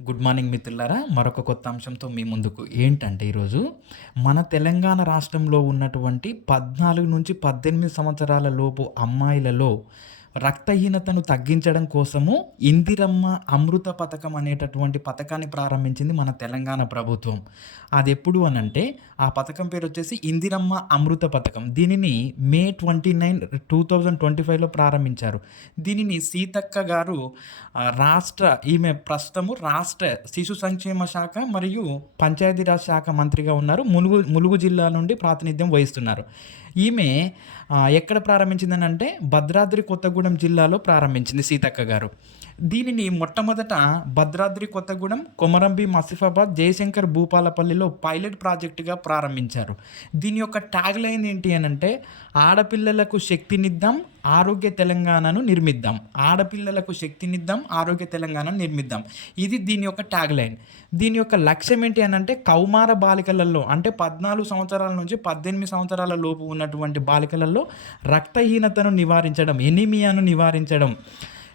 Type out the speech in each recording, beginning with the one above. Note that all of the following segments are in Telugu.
గుడ్ మార్నింగ్ మిత్రులారా. మరొక కొత్త అంశంతో మీ ముందుకు ఏంటంటే ఈరోజు మన తెలంగాణ రాష్ట్రంలో ఉన్నటువంటి పద్నాలుగు నుంచి పద్దెనిమిది సంవత్సరాల లోపు అమ్మాయిలలో రక్తహీనతను తగ్గించడం కోసము ఇందిరమ్మ అమృత పథకం అనేటటువంటి పథకాన్ని ప్రారంభించింది మన తెలంగాణ ప్రభుత్వం. అది ఎప్పుడు అని అంటే ఆ పథకం పేరు వచ్చేసి ఇందిరమ్మ అమృత పథకం. దీనిని May twenty nine two thousand twenty ఫైవ్లో ప్రారంభించారు. దీనిని సీతక్క గారు రాష్ట్ర ఈమె ప్రస్తుతము రాష్ట్ర శిశు సంక్షేమ శాఖ మరియు పంచాయతీరాజ్ శాఖ మంత్రిగా ఉన్నారు. ములుగు ములుగు జిల్లా నుండి ప్రాతినిధ్యం వహిస్తున్నారు. ఈమె ఎక్కడ ప్రారంభించిందని అంటే భద్రాద్రి కొత్తగూడెం జిల్లాలో ప్రారంభించింది సీతక్క గారు. దీనిని మొట్టమొదట భద్రాద్రి కొత్తగూడెం కొమరంభి మసిఫాబాద్ జయశంకర్ భూపాలపల్లిలో పైలట్ ప్రాజెక్టుగా ప్రారంభించారు. దీని యొక్క ట్యాగ్ లైన్ ఏంటి అని అంటే ఆడపిల్లలకు శక్తినిద్దాం ఆరోగ్య తెలంగాణను నిర్మిద్దాం. ఆడపిల్లలకు శక్తినిద్దాం ఆరోగ్య తెలంగాణను నిర్మిద్దాం. ఇది దీని యొక్క ట్యాగ్ లైన్ దీని యొక్క లక్ష్యం ఏంటి అని అంటే కౌమార బాలికలలో అంటే పద్నాలుగు సంవత్సరాల నుంచి పద్దెనిమిది సంవత్సరాల లోపు ఉన్నటువంటి బాలికలలో రక్తహీనతను నివారించడం ఎనీమియాను నివారించడం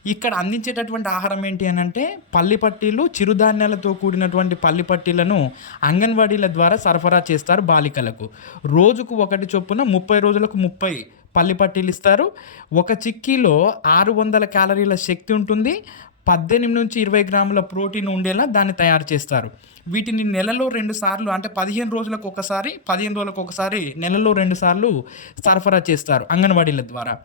ఇక్కడ అందించేటటువంటి ఆహారం ఏంటి అని అంటే పల్లి పట్టీలు చిరుధాన్యాలతో కూడినటువంటి పల్లి పట్టీలను అంగన్వాడీల ద్వారా సరఫరా చేస్తారు బాలికలకు. రోజుకు ఒకటి చొప్పున ముప్పై రోజులకు ముప్పై పల్లి పట్టీలు ఇస్తారు. ఒక చిక్కీలో ఆరు వందల క్యాలరీల శక్తి ఉంటుంది. పద్దెనిమిది నుంచి ఇరవై గ్రాముల ప్రోటీన్ ఉండేలా దాన్ని తయారు చేస్తారు. వీటిని నెలలో రెండు సార్లు అంటే పదిహేను రోజులకు ఒకసారి పదిహేను రోజులకు ఒకసారి నెలలో రెండు సార్లు సరఫరా చేస్తారు అంగన్వాడీల ద్వారా.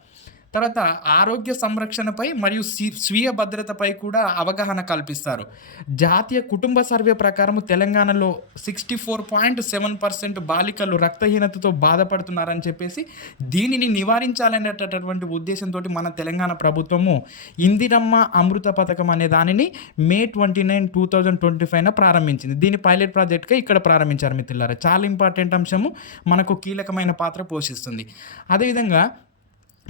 తర్వాత ఆరోగ్య సంరక్షణపై మరియు స్వీ- స్వీయ భద్రతపై కూడా అవగాహన కల్పిస్తారు. జాతీయ కుటుంబ సర్వే ప్రకారం తెలంగాణలో sixty four point seven percent బాలికలు రక్తహీనతతో బాధపడుతున్నారని చెప్పేసి దీనిని నివారించాలనేటటువంటి ఉద్దేశంతో మన తెలంగాణ ప్రభుత్వము ఇందిరమ్మ అమృత పథకం అనే దానిని May twenty nine two thousand twenty ఫైవ్న ప్రారంభించింది. దీని పైలట్ ప్రాజెక్ట్గా ఇక్కడ ప్రారంభించారు మిత్రులారా. చాలా ఇంపార్టెంట్ అంశము మనకు కీలకమైన పాత్ర పోషిస్తుంది. అదేవిధంగా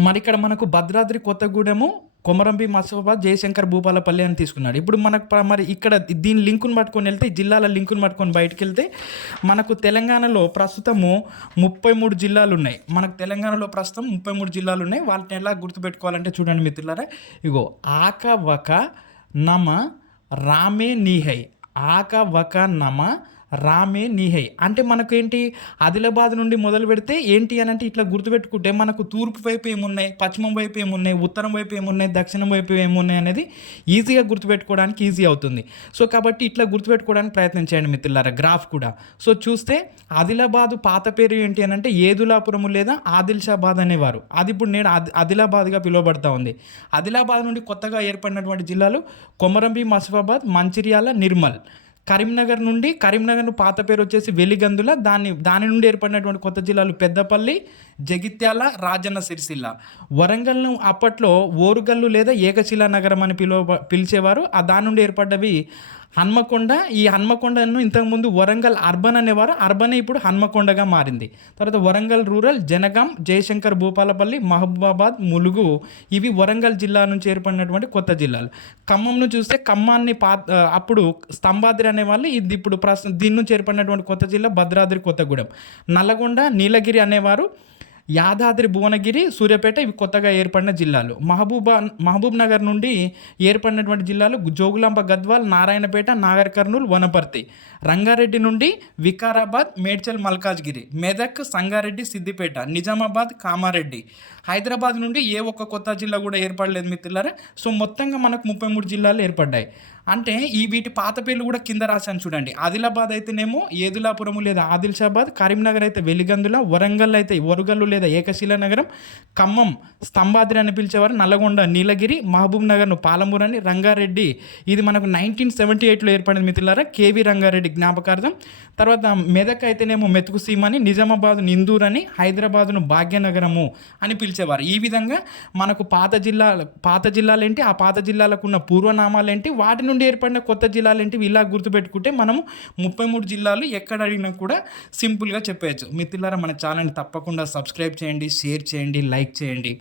మరి ఇక్కడ మనకు భద్రాద్రి కొత్తగూడెము కొమరంబి మసోబాద్ జయశంకర్ భూపాలపల్లి అని తీసుకున్నాడు ఇప్పుడు మనకు ప్ర- మరి ఇక్కడ దీని లింకును పట్టుకొని వెళ్తే జిల్లాల లింకును పట్టుకొని బయటకు వెళ్తే మనకు తెలంగాణలో ప్రస్తుతము ముప్పై మూడు జిల్లాలు ఉన్నాయి. మనకు తెలంగాణలో ప్రస్తుతం ముప్పై మూడు జిల్లాలు ఉన్నాయి. వాటిని ఎలా గుర్తుపెట్టుకోవాలంటే చూడండి మిత్రులారా. ఇగో ఆక వక నమ రామే నీహై. ఆక వక నమ రామే నీహే. అంటే మనకు ఏంటి ఆదిలాబాద్ నుండి మొదలు పెడితే ఏంటి అని అంటే ఇట్లా గుర్తుపెట్టుకుంటే మనకు తూర్పు వైపు ఏమున్నాయి? పశ్చిమం వైపు ఏమున్నాయి? ఉత్తరం వైపు ఏమున్నాయి? దక్షిణం వైపు ఏమున్నాయి అనేది ఈజీగా గుర్తుపెట్టుకోవడానికి ఈజీ అవుతుంది. సో కాబట్టి ఇట్లా గుర్తుపెట్టుకోవడానికి ప్రయత్నం చేయండి మిత్రులారా గ్రాఫ్ కూడా. సో చూస్తే ఆదిలాబాదు పాత పేరు ఏంటి అని అంటే ఏదులాపురము లేదా ఆదిల్షాబాద్ అనేవారు. అది ఇప్పుడు నేను ఆది ఆదిలాబాద్గా పిలువబడతా ఉంది. ఆదిలాబాద్ నుండి కొత్తగా ఏర్పడినటువంటి జిల్లాలు కొమరంబి మసిఫాబాద్ మంచిర్యాల నిర్మల్. కరీంనగర్ నుండి కరీంనగర్ పాత పేరు వచ్చేసి వెలిగందుల దాని దాని నుండి ఏర్పడినటువంటి కొత్త జిల్లాలు పెద్దపల్లి జగిత్యాల రాజన్న సిరిసిల్ల. వరంగల్ను అప్పట్లో ఓరుగల్లు లేదా ఏకశిలా నగరం అని పిలువ పిలిచేవారు. ఆ దాని నుండి ఏర్పడ్డవి హన్మకొండ ఈ హన్మకొండను ఇంతకుముందు వరంగల్ అర్బన్ అనేవారు. అర్బన్ ఇప్పుడు హన్మకొండగా మారింది. తర్వాత వరంగల్ రూరల్ జనగాం జయశంకర్ భూపాలపల్లి మహబూబాబాద్ ములుగు ఇవి వరంగల్ జిల్లా నుంచి ఏర్పడినటువంటి కొత్త జిల్లాలు. ఖమ్మంను చూస్తే ఖమ్మాన్ని పా అప్పుడు స్తంభాద్రి అనేవాళ్ళు. ఇది ఇప్పుడు ప్రస్తుతం దీని నుంచి ఏర్పడినటువంటి కొత్త జిల్లా భద్రాద్రి కొత్తగూడెం. నల్లగొండ నీలగిరి అనేవారు. యాదాద్రి భువనగిరి సూర్యాపేట ఇవి కొత్తగా ఏర్పడిన జిల్లాలు. మహబూబా మహబూబ్ నగర్ నుండి ఏర్పడినటువంటి జిల్లాలు జోగులాంబ గద్వాల్ నారాయణపేట నాగర్ కర్నూలు వనపర్తి. రంగారెడ్డి నుండి వికారాబాద్ మేడ్చల్ మల్కాజ్గిరి. మెదక్ సంగారెడ్డి సిద్దిపేట నిజామాబాద్ కామారెడ్డి. హైదరాబాద్ నుండి ఏ ఒక్క కొత్త జిల్లా కూడా ఏర్పడలేదు మిత్రులారా. సో మొత్తంగా మనకు ముప్పై మూడు జిల్లాలు ఏర్పడ్డాయి. అంటే ఈ వీటి పాత పేర్లు కూడా కింద రాశాను చూడండి. ఆదిలాబాద్ అయితేనేమో ఏదులాపురము లేదా ఆదిల్షాబాద్ కరీంనగర్ అయితే వెలిగందుల వరంగల్ అయితే వరుగల్లు లేదా ఏకశిల నగరం ఖమ్మం స్తంభాద్రి అని పిలిచేవారు నల్లగొండ నీలగిరి మహబూబ్ నగర్ను పాలమూరు అని రంగారెడ్డి. ఇది మనకు నైన్టీన్ సెవెంటీ ఎయిట్లో ఏర్పడింది మిత్రులారా కేవీ రంగారెడ్డి జ్ఞాపకార్థం. తర్వాత మెదక్ అయితేనేమో మెతుకు సీమని నిజామాబాద్ నిందూర్ అని హైదరాబాద్ను భాగ్యనగరము అని పిలిచేవారు. ఈ విధంగా మనకు పాత జిల్లా పాత జిల్లాలేంటి? ఆ పాత జిల్లాలకు ఉన్న పూర్వనామాలేంటి? వాటి నుండి ఏర్పడిన కొత్త జిల్లాలేంటి ఇలా గుర్తుపెట్టుకుంటే మనము ముప్పై మూడు జిల్లాలు ఎక్కడ అడిగినా కూడా సింపుల్గా చెప్పేయచ్చు. మిత్రులారా మన ఛానల్ని తప్పకుండా సబ్స్క్రైబ్ చేయండి షేర్ చేయండి లైక్ చేయండి.